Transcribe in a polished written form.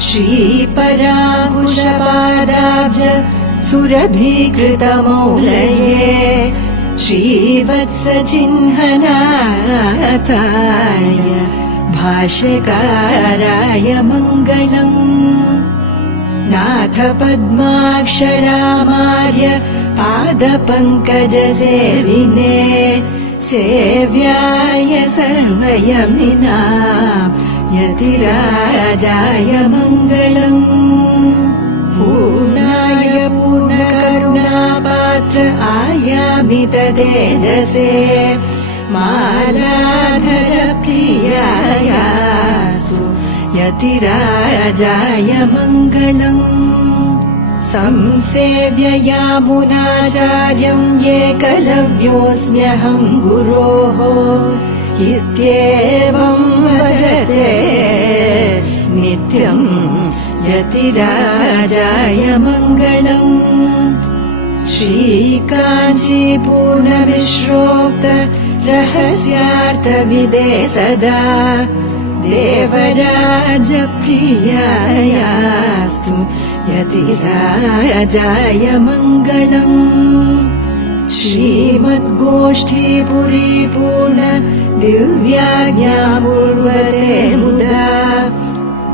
श्रीपराङ्कुशपादाब्ज सुरभीकृतमौलये श्रीवत्सचिह्नाथाय भाष्यकाराय मङ्गलम्। नाथ पद्माक्षरामार्य पादपङ्कजसेविने सेव्याय सर्वयमिनाम् यतिराजाय मङ्गलम्। पूर्णाय पूर्णकरुणापात्र आयामित तेजसे मालाधर प्रियायास्तु यतिराजाय मङ्गलम्। संसेव्य यामुनाचार्यम् एकलव्योऽस्म्यहम् गुरोः इत्येवम् वदते नित्यम् यतिराजाय मङ्गलम्। श्रीकाञ्चीपूर्णमिश्रोक्त रहस्यार्थविदे सदा देवराजप्रियायास्तु यतिराजाय मङ्गलम्। श्रीमद्गोष्ठीपुरीपूर्ण दिव्याज्ञामुर्वते मुदा